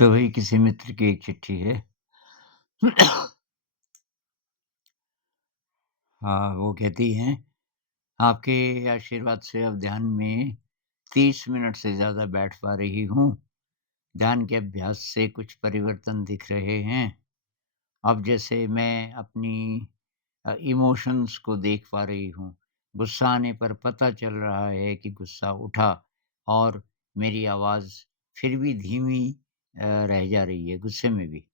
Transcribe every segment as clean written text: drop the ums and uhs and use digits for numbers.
तो वही किसी मित्र की एक चिट्ठी है। हाँ, वो कहती हैं, आपके आशीर्वाद से अब ध्यान में 30 मिनट से ज़्यादा बैठ पा रही हूँ। ध्यान के अभ्यास से कुछ परिवर्तन दिख रहे हैं। अब जैसे मैं अपनी इमोशंस को देख पा रही हूँ। गुस्सा आने पर पता चल रहा है कि गुस्सा उठा और मेरी आवाज़ फिर भी धीमी रह जा रही है, गुस्से में भी।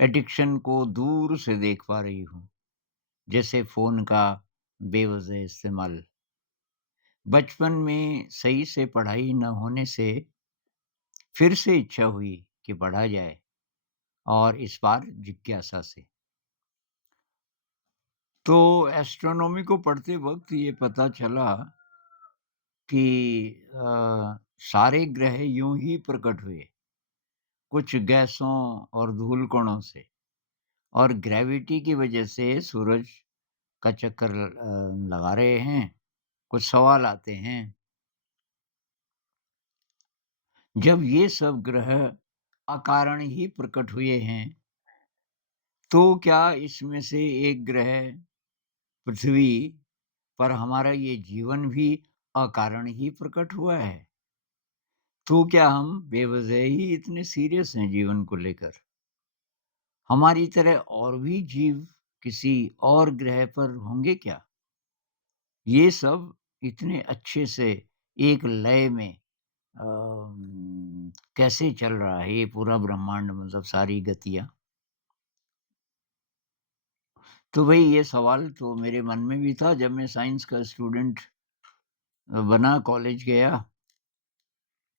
एडिक्शन को दूर से देख पा रही हूँ, जैसे फ़ोन का बेवजह इस्तेमाल। बचपन में सही से पढ़ाई न होने से फिर से इच्छा हुई कि पढ़ा जाए और इस बार जिज्ञासा से। तो एस्ट्रोनॉमी को पढ़ते वक़्त ये पता चला कि सारे ग्रह यूँ ही प्रकट हुए, कुछ गैसों और धूल कणों से और ग्रेविटी की वजह से सूरज का चक्कर लगा रहे हैं। कुछ सवाल आते हैं, जब ये सब ग्रह अकारण ही प्रकट हुए हैं, तो क्या इसमें से एक ग्रह पृथ्वी पर हमारा ये जीवन भी अकारण ही प्रकट हुआ है? तो क्या हम बेवजह ही इतने सीरियस हैं जीवन को लेकर? हमारी तरह और भी जीव किसी और ग्रह पर होंगे क्या? ये सब इतने अच्छे से एक लय में कैसे चल रहा है ये पूरा ब्रह्मांड, मतलब सारी गतियाँ? तो वही ये सवाल तो मेरे मन में भी था जब मैं साइंस का स्टूडेंट बना, कॉलेज गया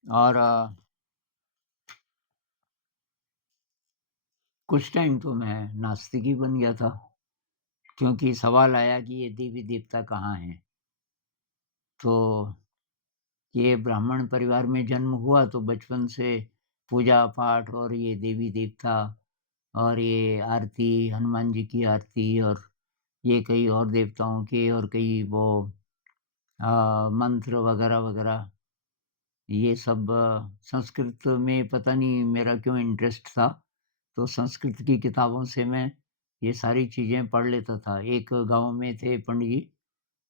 और कुछ टाइम तो मैं नास्तिक ही बन गया था, क्योंकि सवाल आया कि ये देवी-देवता कहाँ हैं? तो ये ब्राह्मण परिवार में जन्म हुआ तो बचपन से पूजा-पाठ और ये देवी-देवता और ये आरती, हनुमान जी की आरती और ये कई और देवताओं के और कई वो मंत्र वगैरह-वगैरह, ये सब संस्कृत में पता नहीं मेरा क्यों इंटरेस्ट था, तो संस्कृत की किताबों से मैं ये सारी चीज़ें पढ़ लेता था। एक गाँव में थे पंडित जी,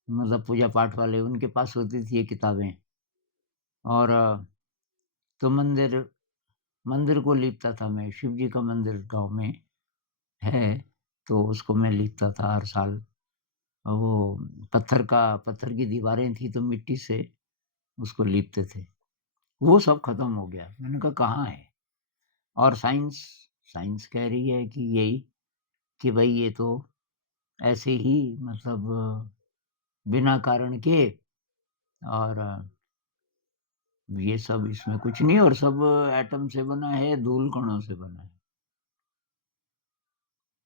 मतलब पूजा-पाठ वाले, उनके पास होती थी ये किताबें और तो मंदिर मंदिर को लीपता था मैं, शिव जी का मंदिर गाँव में है, तो उसको मैं लीपता था हर साल। वो पत्थर की दीवारें थी तो मिट्टी से उसको लीपते थे। वो सब खत्म हो गया। मैंने कहा कहाँ है? और साइंस साइंस कह रही है कि यही कि भई ये तो ऐसे ही, मतलब बिना कारण के और ये सब, इसमें कुछ नहीं और सब एटम से बना है, धूल कणों से बना है।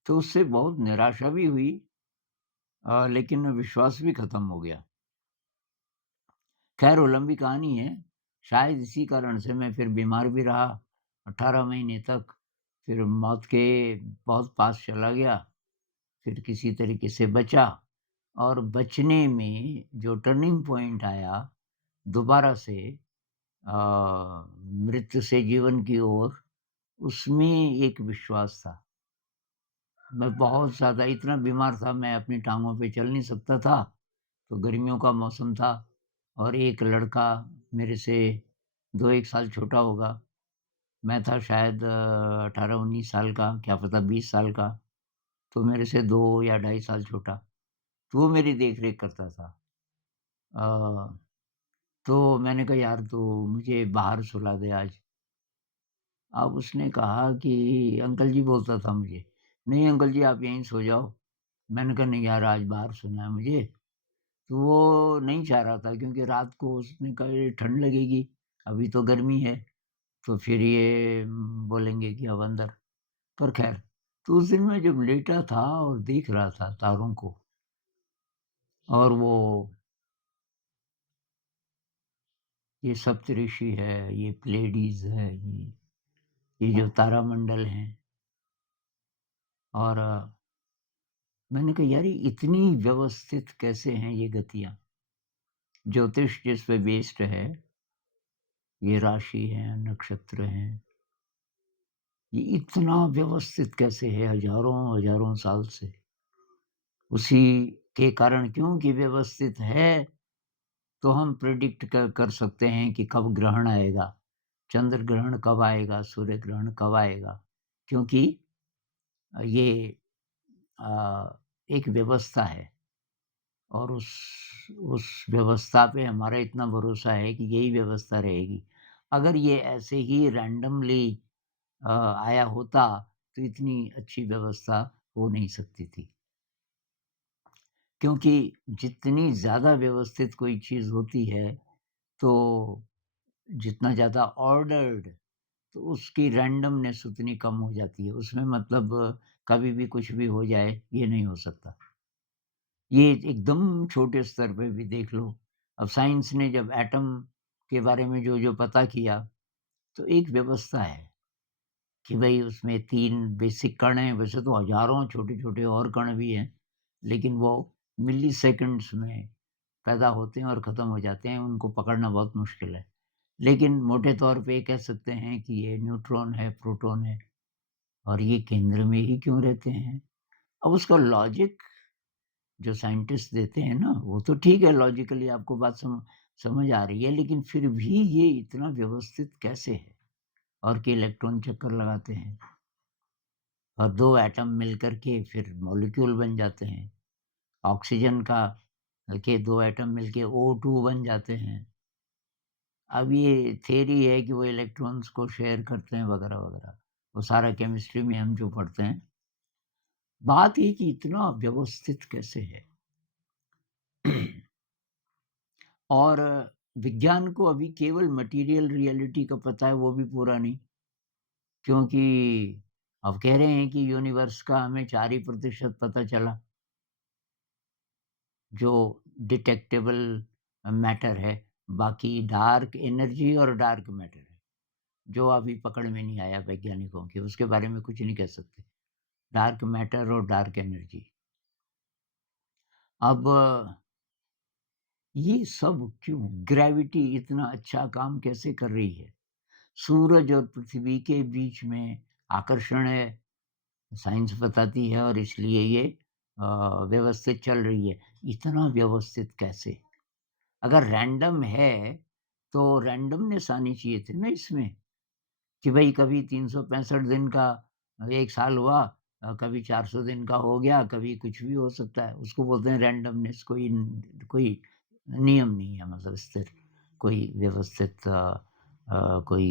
तो उससे बहुत निराशा भी हुई लेकिन विश्वास भी खत्म हो गया। खैर वो लंबी कहानी है। शायद इसी कारण से मैं फिर बीमार भी रहा 18 महीने तक, फिर मौत के बहुत पास चला गया, फिर किसी तरीके से बचा और बचने में जो टर्निंग पॉइंट आया दोबारा से मृत्यु से जीवन की ओर, उसमें एक विश्वास था। मैं बहुत ज़्यादा इतना बीमार था, मैं अपनी टाँगों पे चल नहीं सकता था, तो गर्मियों का मौसम था और एक लड़का मेरे से 2-1 साल छोटा होगा, मैं था शायद 18-19 साल का, क्या पता 20 साल का, तो मेरे से 2 या ढाई साल छोटा, तो वो मेरी देख-रेख करता था। अ, तो मैंने कहा यार तू मुझे बाहर सुला दे आज। अब उसने कहा कि अंकल जी बोलता था मुझे, "नहीं अंकल जी आप यहीं सो जाओ।" मैंने कहा नहीं यार आज बाहर सोना है मुझे। तो वो नहीं चाह रहा था क्योंकि रात को उसने कहा ये ठंड लगेगी, अभी तो गर्मी है, तो फिर ये बोलेंगे कि अब अंदर। पर ख़ैर, तो उस दिन मैं जब लेटा था और देख रहा था तारों को और वो ये सप्तऋषि है, ये प्लेडीज़ है, ये जो तारामंडल हैं और मैंने कहा यार ये इतनी व्यवस्थित कैसे हैं ये गतियाँ? ज्योतिष जिस पे बेस्ड है, ये राशि हैं, नक्षत्र हैं, ये इतना व्यवस्थित कैसे है हज़ारों-हज़ारों साल से? उसी के कारण क्योंकि व्यवस्थित है, तो हम प्रेडिक्ट कर सकते हैं कि कब ग्रहण आएगा, चंद्र ग्रहण कब आएगा, सूर्य ग्रहण कब आएगा। क्योंकि ये एक व्यवस्था है और उस व्यवस्था पे हमारा इतना भरोसा है कि यही व्यवस्था रहेगी। अगर ये ऐसे ही रैंडमली आया होता, तो इतनी अच्छी व्यवस्था हो नहीं सकती थी। क्योंकि जितनी ज़्यादा व्यवस्थित कोई चीज़ होती है, तो जितना ज़्यादा ऑर्डर्ड, तो उसकी रैंडमनेस उतनी कम हो जाती है। उसमें मतलब कभी भी कुछ भी हो जाए, ये नहीं हो सकता। ये एकदम छोटे स्तर पे भी देख लो। अब साइंस ने जब एटम के बारे में जो-जो पता किया, तो एक व्यवस्था है कि भई उसमें 3 बेसिक कण हैं, वैसे तो हज़ारों छोटे-छोटे और कण भी हैं, लेकिन वो मिलीसेकंड्स में पैदा होते हैं और ख़त्म हो जाते हैं, उनको पकड़ना बहुत मुश्किल है। लेकिन मोटे तौर पे ये कह सकते हैं कि ये न्यूट्रॉन है, प्रोटॉन है और ये केंद्र में ही क्यों रहते हैं? अब उसका लॉजिक जो साइंटिस्ट देते हैं ना, वो तो ठीक है लॉजिकली आपको बात समझ आ रही है, लेकिन फिर भी ये इतना व्यवस्थित कैसे है? और कि इलेक्ट्रॉन चक्कर लगाते हैं और 2 एटम मिलकर के फिर मॉलिक्यूल बन जाते हैं। ऑक्सीजन का के 2 एटम मिलके O2 बन जाते हैं। अब ये थियरी है कि वो इलेक्ट्रॉन्स को शेयर करते हैं वगैरह-वगैरह। वो सारा केमिस्ट्री में हम जो पढ़ते हैं। बात ये कि इतना व्यवस्थित कैसे है? और विज्ञान को अभी केवल मटेरियल रियलिटी का पता है, वो भी पूरा नहीं। क्योंकि अब कह रहे हैं कि यूनिवर्स का हमें 4 ही प्रतिशत पता चला, जो डिटेक्टेबल मैटर है। बाकी डार्क एनर्जी और डार्क मैटर है, जो अभी पकड़ में नहीं आया वैज्ञानिकों के, उसके बारे में कुछ नहीं कह सकते। डार्क मैटर और डार्क एनर्जी। अब ये सब क्यों? ग्रेविटी इतना अच्छा काम कैसे कर रही है? सूरज और पृथ्वी के बीच में आकर्षण है, साइंस बताती है और इसलिए ये व्यवस्थित चल रही है। इतना व्यवस्थित कैसे? अगर रैंडम है, तो रैंडमनेस आनी चाहिए थी ना इसमें, कि भई कभी 365 दिन का 1 साल हुआ, कभी 400 दिन का हो गया, कभी कुछ भी हो सकता है। उसको बोलते हैं रैंडमनेस। कोई नियम नहीं है, मतलब स्थिर, कोई व्यवस्थित कोई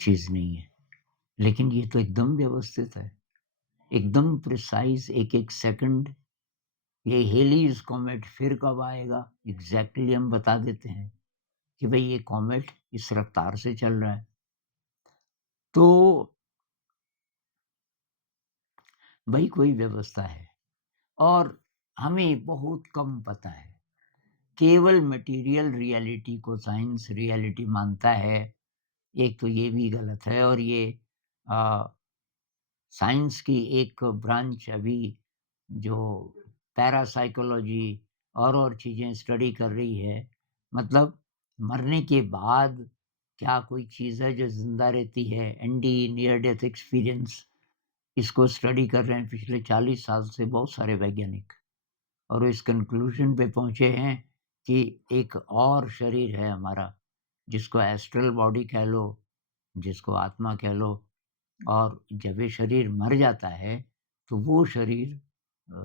चीज़ नहीं है। लेकिन ये तो एकदम व्यवस्थित है, एकदम प्रिसाइज़ एक-एक सेकंड। ये हेलीज़ कॉमेट फिर कब आएगा? एग्ज़ैक्टली हम बता देते हैं कि भई ये कॉमेट इस रफ़्तार से चल रहा है। तो भई कोई व्यवस्था है और हमें बहुत कम पता है। केवल मटेरियल रियलिटी को साइंस रियलिटी मानता है। एक तो ये भी गलत है और ये अ, साइंस की एक ब्रांच अभी जो पैरासाइकोलॉजी और चीज़ें स्टडी कर रही है। मतलब मरने के बाद क्या कोई चीज़ है जो ज़िंदा रहती है? एनडी, नियर डेथ एक्सपीरियंस, इसको स्टडी कर रहे हैं पिछले 40 साल से बहुत सारे वैज्ञानिक और वो इस कन्क्लूज़न पे पहुँचे हैं कि एक और शरीर है हमारा, जिसको एस्ट्रल बॉडी कह लो, जिसको आत्मा कह लो। और जब ये शरीर मर जाता है, तो वो शरीर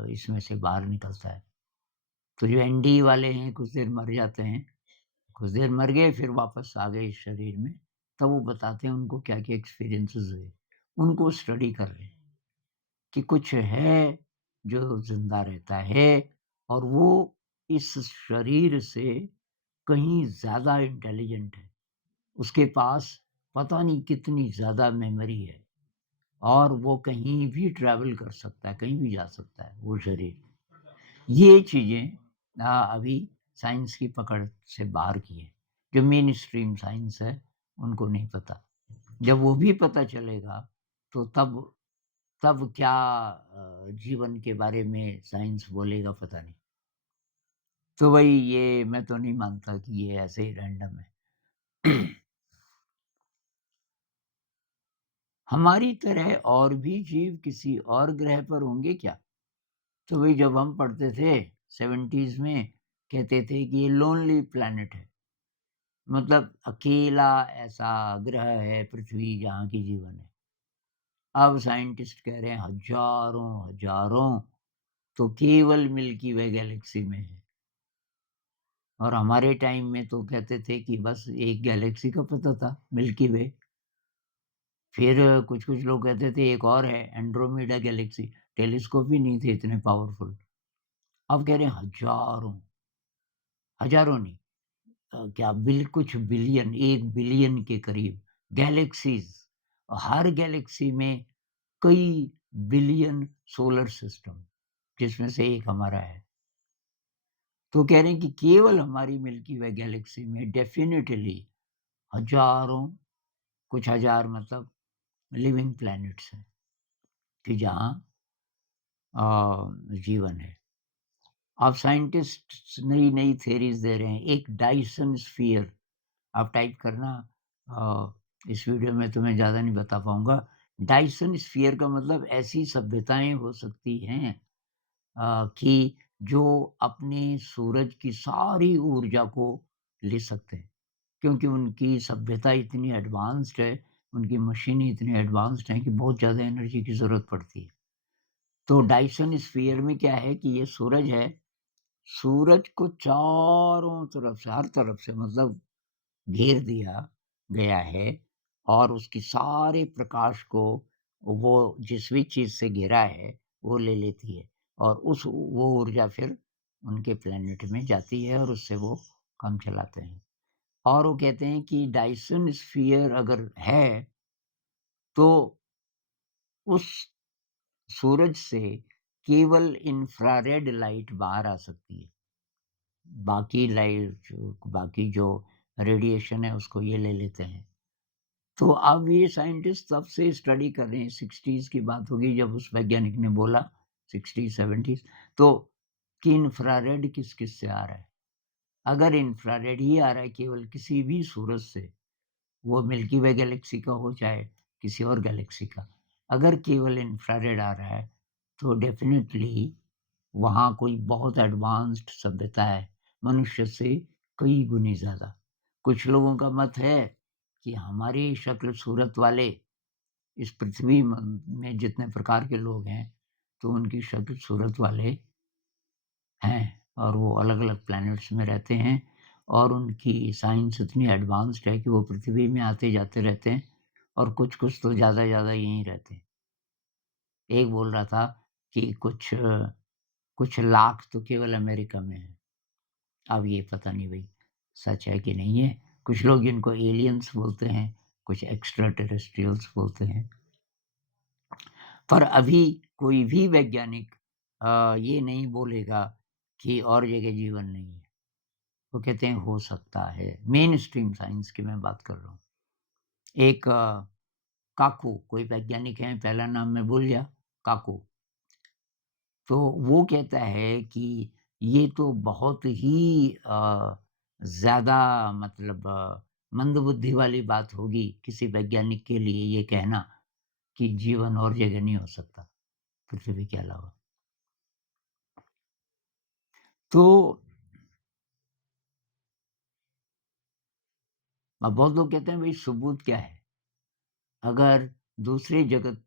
इसमें से बाहर निकलता है। तो जो एनडी वाले हैं, कुछ देर मर जाते हैं, कुछ देर मर गए फिर वापस आ गए इस शरीर में, तब वो बताते हैं उनको क्या-क्या एक्सपीरियंसेस हुए। उनको स्टडी कर रहे हैं कि कुछ है जो ज़िंदा रहता है और वो इस शरीर से कहीं ज़्यादा इंटेलिजेंट है। उसके पास पता नहीं कितनी ज़्यादा मेमोरी है। और वो कहीं भी ट्रैवल कर सकता है, कहीं भी जा सकता है वो शरीर। ये चीज़ें अभी साइंस की पकड़ से बाहर की हैं। जो मेन स्ट्रीम साइंस है, उनको नहीं पता। जब वो भी पता चलेगा, तो तब तब क्या जीवन के बारे में साइंस बोलेगा पता नहीं। तो वही ये मैं तो नहीं मानता कि ये ऐसे ही रैंडम है। हमारी तरह और भी जीव किसी और ग्रह पर होंगे क्या? तो वही जब हम पढ़ते थे 70s में, कहते थे कि ये लोनली प्लैनेट है। मतलब अकेला ऐसा ग्रह है पृथ्वी जहाँ की जीवन है। अब साइंटिस्ट कह रहे हैं हज़ारों तो केवल मिल्की वे गैलेक्सी में है। और हमारे टाइम में तो कहते थे कि बस एक गैलेक्सी का पता था, मिल्की वे। फिर कुछ-कुछ लोग कहते थे एक और है एंड्रोमेडा गैलेक्सी, टेलीस्कोप ही नहीं थे इतने पावरफुल। अब कह रहे हैं हज़ारों नहीं, क्या कुछ बिलियन, 1 बिलियन के करीब गैलेक्सीज़। हर गैलेक्सी में कई बिलियन सोलर सिस्टम, जिसमें से एक हमारा है। तो कह रहे हैं कि केवल हमारी मिल्की वे गैलेक्सी में डेफ़िनिटली हज़ारों, कुछ हज़ार मतलब लिविंग प्लैनेट्स हैं कि जहाँ जीवन है। अब साइंटिस्ट नई-नई थ्योरीज़ दे रहे हैं। एक डायसन स्फीयर आप टाइप करना, इस वीडियो में तो मैं ज़्यादा नहीं बता पाऊँगा। डायसन स्फीयर का मतलब ऐसी सभ्यताएँ हो सकती हैं कि जो अपने सूरज की सारी ऊर्जा को ले सकते हैं। क्योंकि उनकी सभ्यता इतनी एडवांस्ड है, उनकी मशीनें इतनी एडवांस्ड हैं कि बहुत ज़्यादा एनर्जी की ज़रूरत पड़ती है। तो डायसन स्फीयर में क्या है कि ये सूरज है, सूरज को चारों तरफ से, हर तरफ से मतलब घेर दिया गया है और उसकी सारे प्रकाश को वो जिस भी चीज़ से घिरा है, वो ले लेती है और वो ऊर्जा फिर उनके प्लैनेट में जाती है और उससे वो काम चलाते हैं। और वो कहते हैं कि डायसन स्फीयर अगर है, तो उस सूरज से केवल इंफ्रारेड लाइट बाहर आ सकती है। बाकी जो रेडिएशन है उसको ये ले लेते हैं। तो अब ये साइंटिस्ट तब से स्टडी कर रहे हैं, 60s की बात होगी जब उस वैज्ञानिक ने बोला, 60-70s, तो कि इंफ्रारेड किस-किस से आ रहा है। अगर इंफ्रारेड ही आ रहा है केवल किसी भी सूरज से, वो मिल्की वे गैलेक्सी का हो चाहे किसी और गैलेक्सी का, अगर केवल इंफ्रारेड आ रहा है, तो डेफ़िनेटली वहाँ कोई बहुत एडवांस्ड सभ्यता है, मनुष्य से कई गुनी ज़्यादा। कुछ लोगों का मत है कि हमारी शक्ल-सूरत वाले इस पृथ्वी में जितने प्रकार के लोग हैं, तो उनकी शक्ल-सूरत वाले हैं और वो अलग-अलग प्लैनेट्स में रहते हैं और उनकी साइंस इतनी एडवांस्ड है कि वो पृथ्वी में आते-जाते रहते हैं और कुछ-कुछ तो ज़्यादा-ज़्यादा यहीं रहते हैं। एक बोल रहा था कि कुछ लाख तो केवल अमेरिका में हैं। अब ये पता नहीं भई सच है कि नहीं है। कुछ लोग इनको एलियंस बोलते हैं, कुछ एक्स्ट्रा टेरेस्ट्रियल्स बोलते हैं। पर अभी कोई भी वैज्ञानिक ये नहीं बोलेगा कि और जगह जीवन नहीं है। वो कहते हैं हो सकता है। मेनस्ट्रीम साइंस की मैं बात कर रहा हूँ। एक काकू कोई वैज्ञानिक हैं, पहला नाम मैं भूल गया, काकू। तो वो कहता है कि ये तो बहुत ही ज़्यादा मतलब मंदबुद्धि वाली बात होगी किसी वैज्ञानिक के लिए ये कहना कि जीवन और जगह नहीं हो सकता, पृथ्वी के अलावा। तो अब बहुत लोग कहते हैं भई सबूत क्या है? अगर दूसरे जगत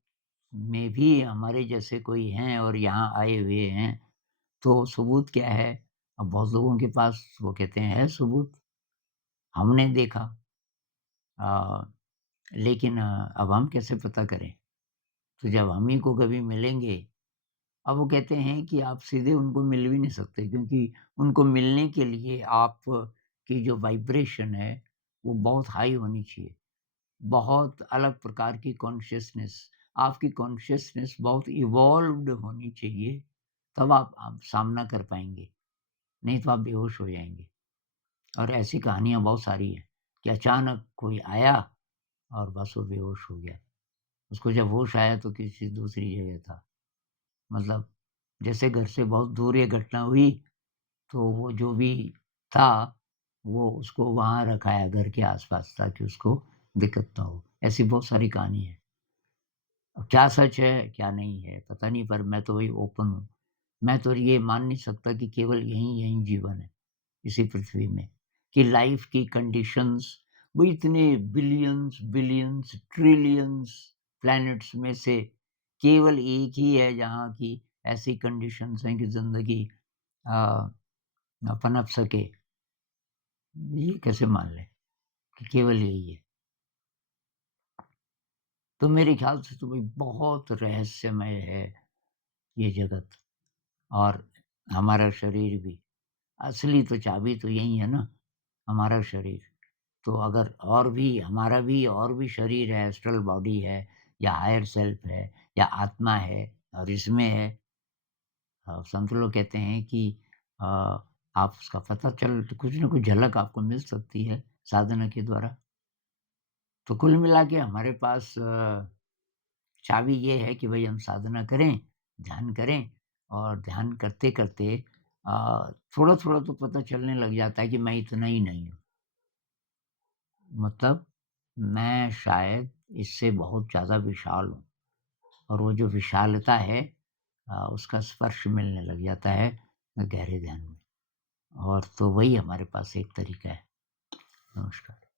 में भी हमारे जैसे कोई हैं और यहाँ आए हुए हैं, तो सबूत क्या है? अब बहुत लोगों के पास वो कहते हैं है सबूत, हमने देखा। अ, लेकिन अब हम कैसे पता करें? तो जब हम ही को कभी मिलेंगे, अब वो कहते हैं कि आप सीधे उनको मिल भी नहीं सकते क्योंकि उनको मिलने के लिए आप की जो वाइब्रेशन है, वो बहुत हाई होनी चाहिए। बहुत अलग प्रकार की कॉन्शसनेस, आपकी कॉन्शसनेस बहुत इवॉल्व्ड होनी चाहिए, तब आप सामना कर पाएँगे, नहीं तो आप बेहोश हो जाएँगे। और ऐसी कहानियाँ बहुत सारी हैं कि अचानक कोई आया और बस वो बेहोश हो गया। उसको जब होश आया तो किसी दूसरी जगह था। मतलब जैसे घर से बहुत दूर ये घटना हुई, तो वो जो भी था, वो उसको वहाँ रखाया घर के आस-पास ताकि उसको दिक्कत ना हो। ऐसी बहुत सारी कहानी है। अब क्या सच है, क्या नहीं है, पता नहीं पर मैं तो वही ओपन हूँ। मैं तो ये मान नहीं सकता कि केवल यही जीवन है, इसी पृथ्वी में, कि लाइफ़ की कंडीशंस वो इतने बिलियंस, बिलियंस, ट्रिलियंस प्लैनेट्स में से केवल एक ही है जहाँ की ऐसी कंडीशंस हैं कि ज़िंदगी अ, पनप सके। ये कैसे मान लें कि केवल यही है? तो मेरे ख़्याल से तो भई बहुत रहस्यमय है ये जगत और हमारा शरीर भी। असली तो चाबी तो यही है ना, हमारा शरीर। तो अगर और भी हमारा भी और भी शरीर है, एस्ट्रल बॉडी है या हायर सेल्फ है या आत्मा है और इसमें है संत लोग कहते हैं कि अ, आप उसका पता चल तो कुछ न कुछ झलक आपको मिल सकती है साधना के द्वारा। तो कुल मिला के हमारे पास चाबी ये है कि भई हम साधना करें, ध्यान करें और ध्यान करते-करते थोड़ा-थोड़ा तो पता चलने लग जाता है कि मैं इतना ही नहीं हूँ। मतलब मैं शायद इससे बहुत ज़्यादा विशाल हूँ और वो जो विशालता है उसका स्पर्श मिलने लग जाता है गहरे ध्यान में और तो वही हमारे पास एक तरीका है। नमस्कार।